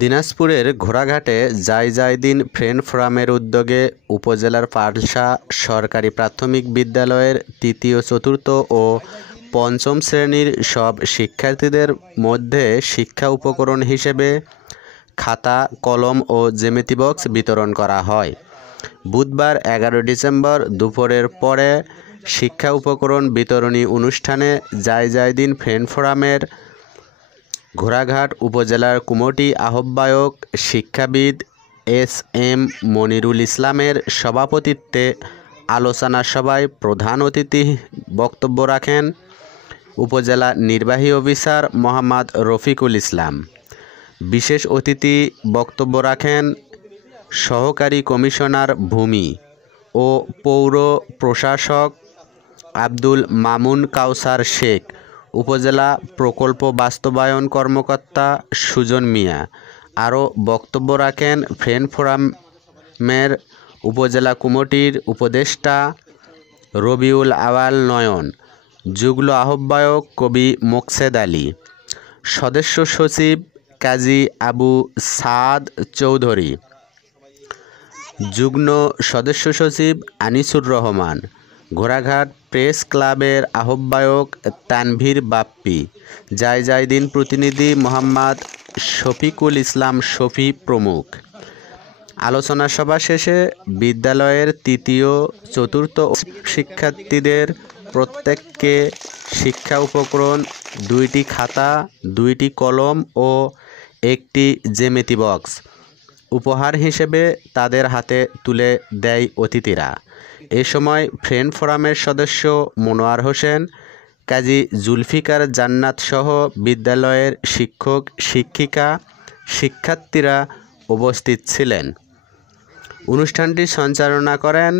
দিনাজপুরের ঘোড়াঘাটে জায়দিন ফ্রেন্ড ফোরামের উদ্যোগে উপজেলার পালশা সরকারি প্রাথমিক বিদ্যালয়ের তৃতীয়, চতুর্থ ও পঞ্চম শ্রেণীর সব শিক্ষার্থীদের মধ্যে শিক্ষা উপকরণ হিসেবে খাতা, কলম ও জ্যামিতি বক্স বিতরণ করা হয়। বুধবার 11 ডিসেম্বর দুপুরের পরে শিক্ষা উপকরণ বিতরণী অনুষ্ঠানে জায়দিন ফ্রেন্ড ফোরামের ঘোড়াঘাট উপজেলার কুমটি আহ্বায়ক শিক্ষাবিদ এস.এম. মনিরুল ইসলামের সভাপতিত্বে আলোচনা সভায় প্রধান অতিথি বক্তব্য রাখেন উপজেলা নির্বাহী অফিসার মোহাম্মদ রফিকুল ইসলাম। বিশেষ অতিথি বক্তব্য রাখেন সহকারী কমিশনার ভূমি ও পৌর প্রশাসক আব্দুল মামুন কাউসার শেখ, উপজেলা প্রকল্প বাস্তবায়ন কর্মকর্তা সুজন মিয়া। আরও বক্তব্য রাখেন ফ্রেন্ড ফোরামের উপজেলা কমিটির উপদেষ্টা রবিউল আওয়াল নয়ন, যুগ্ম আহ্বায়ক কবি মোকছেদ আলী, সদস্য সচিব কাজী আবু সাদ চৌধুরী, যুগ্ম সদস্য সচিব আনিসুর রহমান, ঘোড়াঘাট প্রেস ক্লাবের আহ্বায়ক তানভীর বাপ্পি, জায়দিন প্রতিনিধি মোহাম্মদ শফিকুল ইসলাম শফি প্রমুখ। আলোচনা সভা শেষে বিদ্যালয়ের তৃতীয়, চতুর্থ শিক্ষার্থীদের প্রত্যেককে শিক্ষা উপকরণ, 2টি খাতা, 2টি কলম ও 1টি জ্যামিতি বক্স উপহার হিসেবে তাদের হাতে তুলে দেয় অতিথিরা। এ সময় ফ্রেন্ড ফোরামের সদস্য মনোয়ার হোসেন, কাজী জুলফিকার জান্নাত সহ বিদ্যালয়ের শিক্ষক, শিক্ষিকা, শিক্ষার্থীরা উপস্থিত ছিলেন। অনুষ্ঠানটি সঞ্চালনা করেন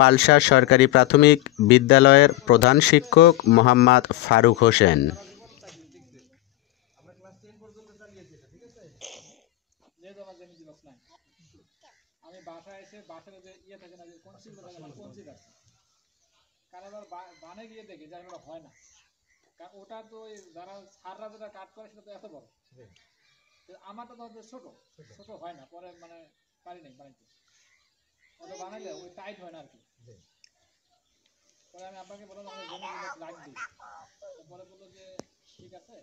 পালশা সরকারি প্রাথমিক বিদ্যালয়ের প্রধান শিক্ষক মোহাম্মদ ফারুক হোসেন। আমি বাসায় এসে বাসার যে থাকে না, যে কনসিল থাকে না, কনসিল আছে, কারণ আবার বানে গিয়ে দেখি যার ওটা হয় না, কারণ ওটা তো যারা সাররা যেটা কাট করে সেটা তো এত বড়, আমারটা তো ছোট ছোট হয় না, পরে মানে পারি নাই বানাইতে, ওটা বানাইলে ওই টাইট হয় না আর কি। পরে আমি আপনাকে বললাম আমাদের জমি লাইট দিই, পরে বললো যে ঠিক আছে,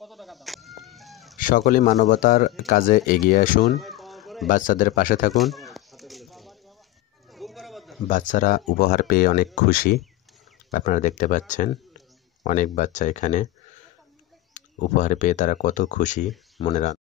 কত টাকা দাম। সকলে মানবতার কাজে এগিয়ে আসুন, বাচ্চাদের পাশে থাকুন। বাচ্চারা উপহার পেয়ে অনেক খুশি, আপনারা দেখতে পাচ্ছেন অনেক বাচ্চা এখানে উপহার পেয়ে তারা কত খুশি মনের